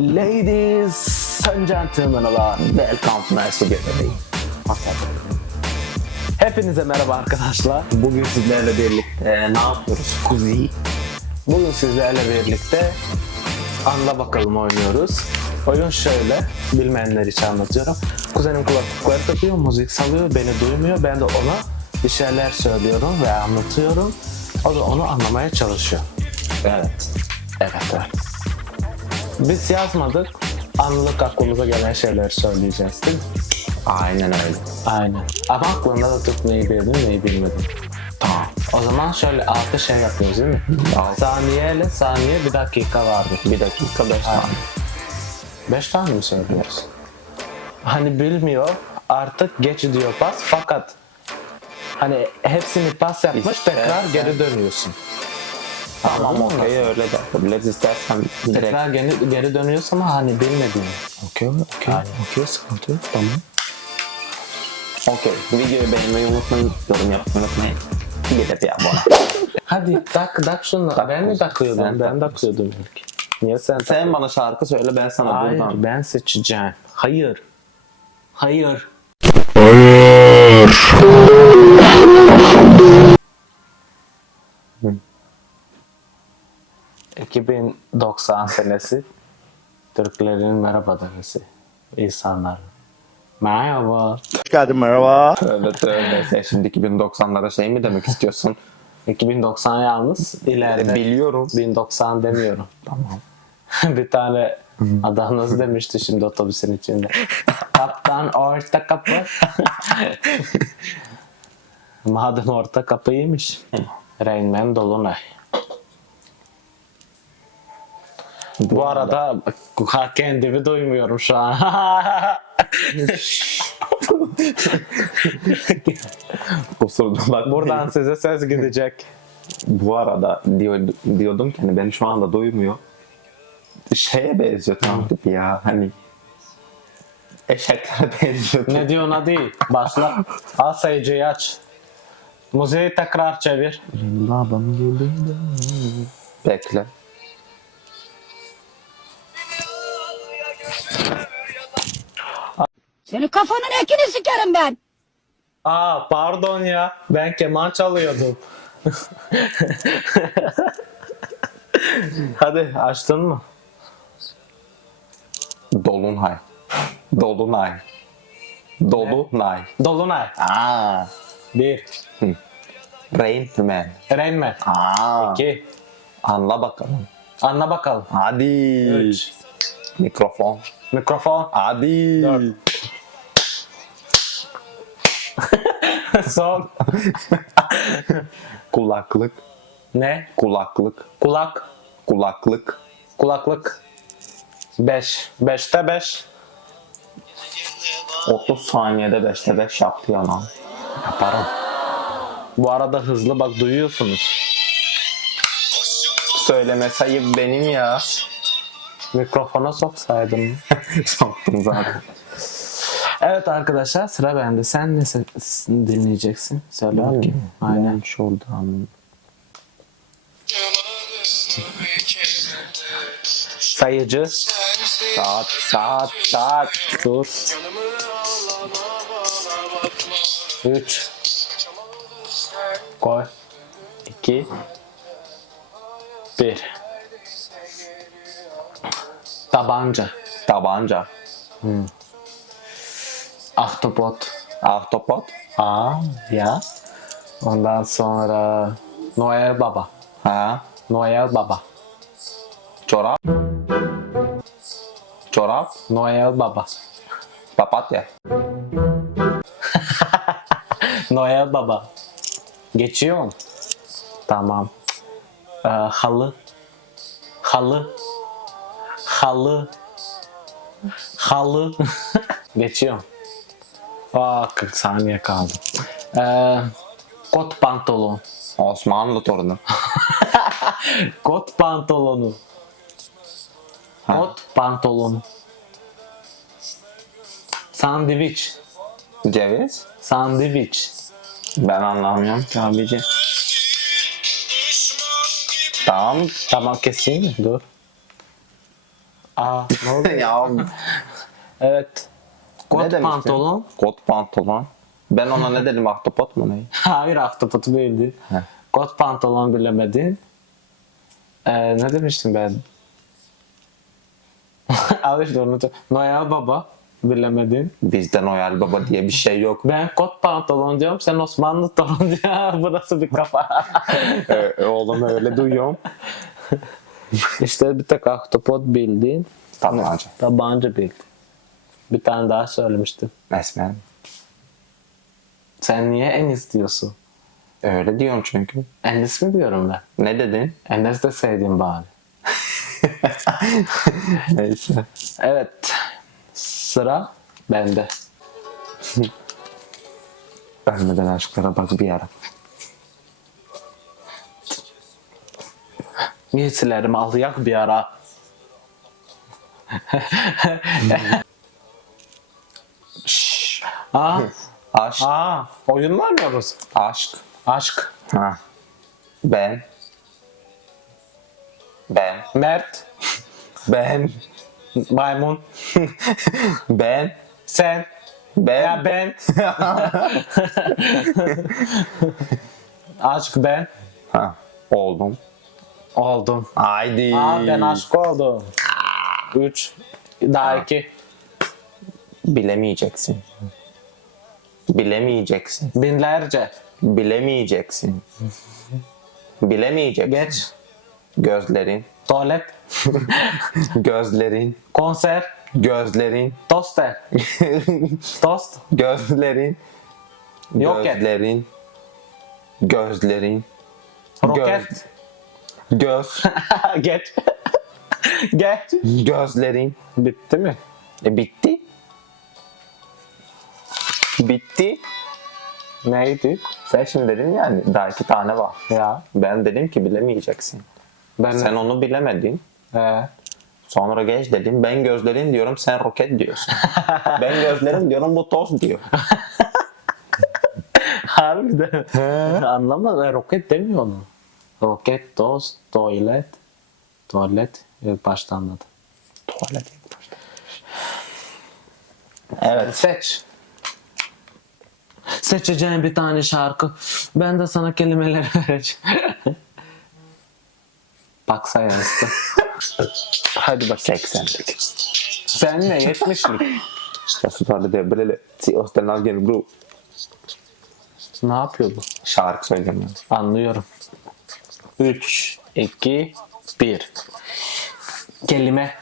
Ladies and gentlemen, welcome to my studio. Hepinize merhaba arkadaşlar. Bugün sizlerle birlikte ne yapıyoruz? Kuzi. Bugün sizlerle birlikte Anla Bakalım oynuyoruz. Oyun şöyle, bilmeyenler için anlatıyorum. Kuzenim kulaklıkları takıyor, müzik salıyor, beni duymuyor. Ben de ona bir şeyler söylüyorum ve anlatıyorum. O da onu anlamaya çalışıyor. Evet. Evet, evet. Biz yazmadık. Anlık aklımıza gelen şeyleri söyleyeceğiz değil mi? Aynen öyle. Aynen. Ama aklında da tut neyi bildin neyi bilmedin. Tamam. O zaman şöyle altı şey yapıyoruz değil mi? Altı. Saniyeyle saniye bir dakika vardı. Bir dakika beş tane. Beş tane mi söylüyoruz? Hani bilmiyor artık geç diyor pas fakat hani hepsini pas yapmış tekrar geri dönüyorsun. Tamam okey öyle de yapabiliriz. İstersen direkt Tekrar geri, geri dönüyorsun ama hani bilmediğin. okey okey Aynen. okey sıkıntı yok tamam. Okey videoyu beğenmeyi unutmayın yorum yapmayı unutmayın. Gidip ya bana. Hadi tak tak şunu. Tak ben mi takıyordum? Sen ben tak takıyordum ilk. Niye sen Sen bana şarkı söyle ben sana Hayır buradan. ben seçeceğim. Hayır. Hayır. Hayır. 2090 senesi Türklerin merhaba demesi. İnsanlar. Merhaba. geldin merhaba. Tövbe tövbe sen şimdi 2090'lara şey mi demek istiyorsun? 2090 yalnız ileride. Biliyorum. 1090 demiyorum. Tamam. bir tane adam nasıl demişti şimdi otobüsün içinde. Kaptan orta kapı. Madem orta kapıymış. Rain Man Dolunay. Bu arada ha, kendimi duymuyorum şu an. Kusurdum bak. Buradan size ses gidecek. Bu arada diyor, diyordum ki hani beni şu anda duymuyor. Şeye benziyor tam tip ya hani eşeklere benziyor. Ne diyorsun hadi? Başla. Al sayıcıyı aç. Müziği tekrar çevir. Babam gibi. Bekle. Senin kafanın ekini sikerim ben. Aa pardon ya. Ben keman çalıyordum. Hadi açtın mı? Dolunay. Dolunay. Dolunay. Dolunay. Aa. Bir. Rain Man. Rain Man. Aa. İki. Anla bakalım. Anla bakalım. Hadi. Üç. Mikrofon. Mikrofon. Hadi. Dört. Son. Kulaklık. Ne? Kulaklık. Kulak. Kulaklık. Kulaklık. Beş. Beşte beş. 30 saniyede 5'te 5 yaptı ya lan. Yaparım. Bu arada hızlı bak duyuyorsunuz. Söyleme sayıp benim ya. Mikrofona soksaydım. Soktum zaten. Evet arkadaşlar sıra bende. Sen ne se- dinleyeceksin? Söyle bakayım. Aynen. Ben şuradan. Sayıcı. Saat, saat, saat. Dur. 3 Koy. 2 1 Tabanca. Tabanca. Ahtapot. Ahtapot. Aa ya. Ondan sonra Noel Baba. Ha. Noel Baba. Çorap. Çorap. Noel Baba. Papatya. Noel Baba. Geçiyor mu? Tamam. Ee, halı. Halı. Halı. Halı. Geçiyor. Aa 40 saniye kaldı. Ee, kot pantolon. Osmanlı torunu. Kot pantolonu. Ha. Kot pantolonu. Sandviç. Ceviz. Sandviç. Ben anlamıyorum ki abici. Tamam. Tamam keseyim mi? Dur. Aa ne oldu? ya evet. Kot ne pantolon. Kot pantolon. Ben ona ne dedim ahtapot mu ne? Hayır ahtapotu bildin. Heh. Kot pantolon bilemedin. Ee, ne demiştim ben? Al işte unuttum. Noel Baba bilemedin. Bizde Noel Baba diye bir şey yok. Ben kot pantolon diyorum. Sen Osmanlı torun diyor. Bu nasıl bir kafa? ee, oğlum öyle duyuyorum. işte bir tek ahtapot bildin. Tabanca. Tabanca bildin. Bir tane daha söylemiştim. Esmer. Sen niye Enis diyorsun? Öyle diyorum çünkü. Enis mi diyorum ben? Ne dedin? Enes de sevdiğim bari. Neyse. Evet. Sıra bende. Ölmeden aşklara bak bir ara. Giysilerimi alayak bir ara. Aa, Aşk. aa, oyun mu oynuyoruz? Aşk. Aşk. Ha. Ben. Ben. Mert. Ben. Maymun. Ben. Sen. Ben. Ya ben. Aşk ben. Ha. Oldum. Oldum. Haydi. Aa, ben aşk oldum. Üç. Daha iki. Bilemeyeceksin. Bilemeyeceksin. Binlerce. Bilemeyeceksin. Bilemeyeceksin. Geç. Gözlerin. Tuvalet. Gözlerin. Konser. Gözlerin. Toster. Tost. Gözlerin. Yok et. Gözlerin. Gözlerin. Roket. Göz. Geç. Geç. Gözlerin. Bitti mi? E bitti. Bitti. Neydi? Sen şimdi dedin yani daha iki tane var. Ya. Ben dedim ki bilemeyeceksin. Ben Sen onu bilemedin. Ee, Sonra geç dedim. Ben gözlerin diyorum sen roket diyorsun. ben gözlerin diyorum bu toz diyor. harbiden. Anlamadım. Ben roket demiyor mu? Roket, tost, tuvalet. Tuvalet. İlk başta anladım. Tuvalet. Evet. Seç. Seçeceğin bir tane şarkı. Ben de sana kelimeleri vereceğim. Baksa yazdı. Hadi bak. 80'lik. Sen ne? 70'lik. Jag så tar det det böyle till Östernagen bro. Ne yapıyor bu? Şarkı ben. Anlıyorum. 3, 2, 1. Kelime.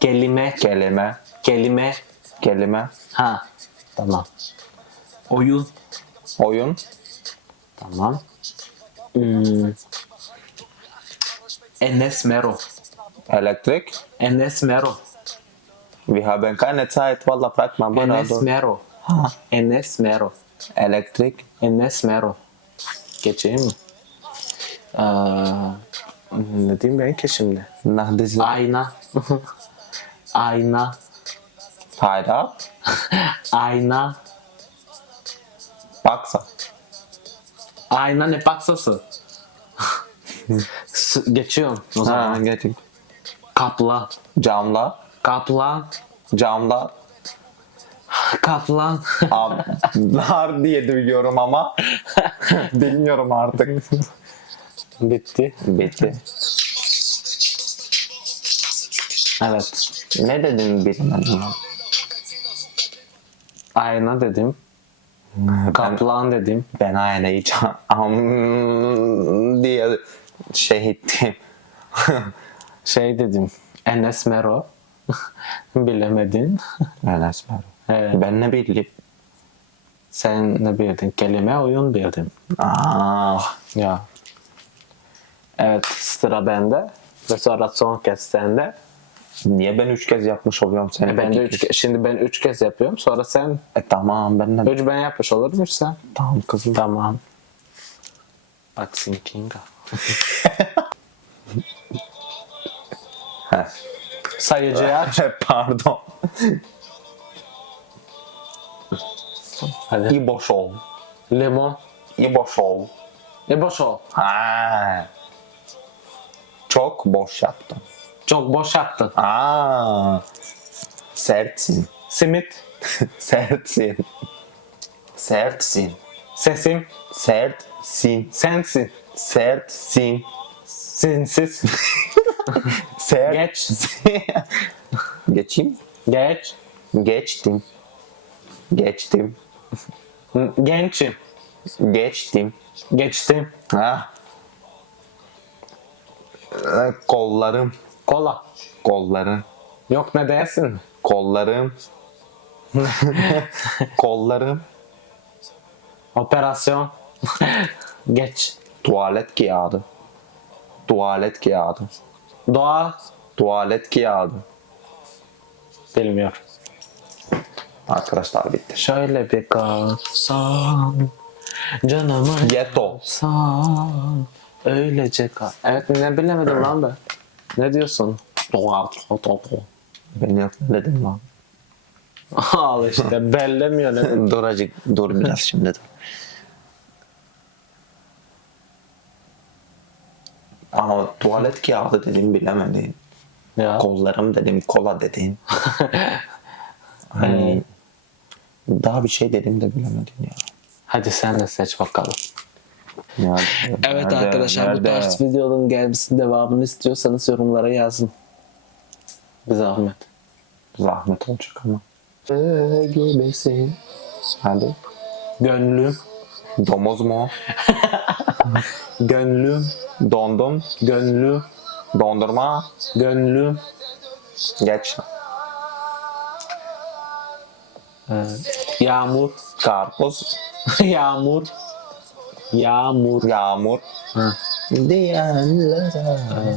Kelime. Kelime. Kelime. Kelime. Ha. Tamam. Oyun. Oyun. Tamam. Hmm. Enes Mero. Elektrik. Enes Mero. Vi har keine Zeit. Valla bırakma bana. Enes Mero. Enes Mero. Elektrik. Enes Mero. Geçeyim mi? Aa, ne diyeyim ben ki şimdi? Nach dieser Ayna. Ayna. Hayra. Ayna. Baksa. Ayna ne baksası? Geçiyorum o Ha, zaman. getir. Kaplan. Camla. Kaplan. Camlar. Kaplan. Ablar diye duyuyorum ama bilmiyorum artık. Bitti. Bitti. Evet. Ne dedin bilmedim. Ayna dedim. Ben, Kaplan dedim. ben aynayı cam am diye şey ettim. Şey dedim. Enes Mero. Bilemedin. ben esmer. Evet. Ben ne bildim? Sen ne bildin? Kelime oyun bildin. Ah, Ya. Evet sıra bende. Ve sonra son kez sende. Niye ben üç kez yapmış oluyorum seni? E ben de üç, ke- şimdi ben üç kez yapıyorum. Sonra sen E tamam ben de. üç ben yapmış olur musun sen? Tamam kızım. Tamam. Bak Kinga. Heh. Sayıcıyı aç. Pardon. Hadi. İbo Show. Limon. İbo Show. E boş ol. Ha. Çok boş yaptım. Çok boş attın. Aa. Sertsin. Simit. Sertsin. Sertsin. Sesim. Sertsin. Sensin. Sertsin. Sinsiz. Sert. Geç. Geçeyim. Geç. Geçtim. Geçtim. Gençim. Geçtim. Geçtim. Ha. Kollarım. Kola. Kollarım. Yok ne dersin? Kollarım. Kollarım. Operasyon. Geç. Tuvalet kağıdı. Tuvalet kağıdı. Doğa. Tuvalet kağıdı. Bilmiyorum. Arkadaşlar bitti. Şöyle bir kalsan canımı Yeto. öylece kal. Evet ne bilemedim lan ben. Ne diyorsun? Ben yok dedim lan. Al işte bellemiyor ne. dur acık dur biraz şimdi dur. Ama tuvalet kağıdı dedim bilemedin. ya. Kollarım dedim kola dedin. hani daha bir şey dedim de bilemedin ya. Hadi sen de seç bakalım. Nerede, Evet nerede, arkadaşlar bu nerede? tarz videonun gelmesinin devamını istiyorsanız yorumlara yazın. Bir zahmet. Zahmet olacak ama. Gibisin. Hadi. Gönlüm, Domuz mu? gönlüm, Dondum. gönlüm, Dondurma. gönlüm. Geç. Ee, yağmur, Karpuz. yağmur, yağmur. Yağmur. Hı. Diyenlere.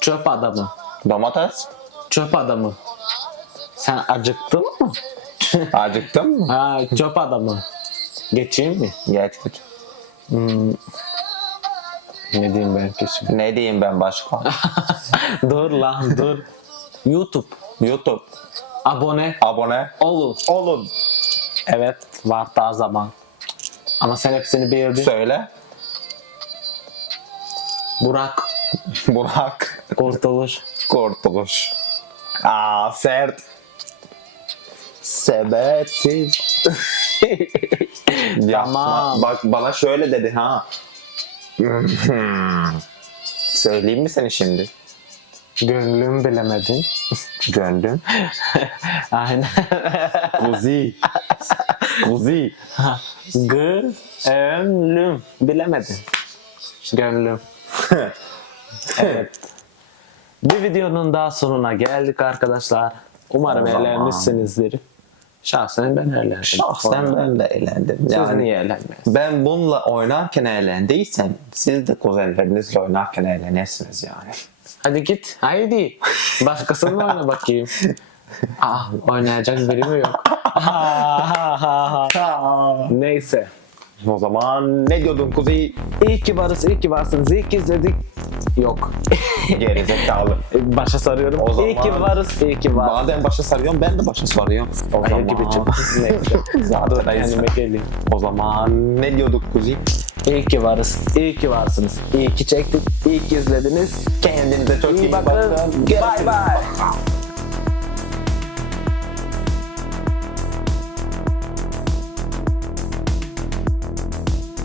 Çöp adamı, Domates. çöp adamı. Sen acıktın mı? Acıktın mı? Ha, çöp adamı. Geçeyim mi? Geç geç. Ne diyeyim ben ki şimdi? Ne diyeyim ben başka? dur lan dur. YouTube. YouTube. Abone Abone. olun. Olun. Evet var daha zaman. Ama sen hepsini bildin. Söyle. Burak Burak. Kurtuluş. Kurtuluş. Aa sert. Sebetsiz. Yapma. Tamam. Bak bana şöyle dedi ha. Söyleyeyim mi seni şimdi? Gönlüm bilemedin. Gönlüm. Aynen. Kuzi. Kuzi. Gönlüm. Bilemedin. Gönlüm. Evet. Bir videonun daha sonuna geldik arkadaşlar. Umarım eğlenmişsinizdir. Şahsen ben eğlendim. Şahsen ben de eğlendim. Siz Yani niye eğlenmediniz? ben bununla oynarken eğlendiysem siz de kuzenlerinizle oynarken eğlenirsiniz yani. Hadi git. Haydi. Başkasını oyna bakayım. ah oynayacak biri mi yok? Neyse. o zaman ne diyordun Kuzi? İyi ki varız, iyi ki varsınız, iyi ki izledik. Yok. Gerizekalı. Başa sarıyorum. O İyi ki zaman- varız, iyi ki var. Madem başa sarıyorum ben de başa sarıyorum. O Ay, zaman... gibi. Neyse. Zaten. Kendime geleyim. O zaman ne diyorduk Kuzi? İyi ki varız, iyi ki varsınız. İyi ki çektik, iyi ki izlediniz. Kendinize çok iyi, İyi bakın. bakın. Bye bye.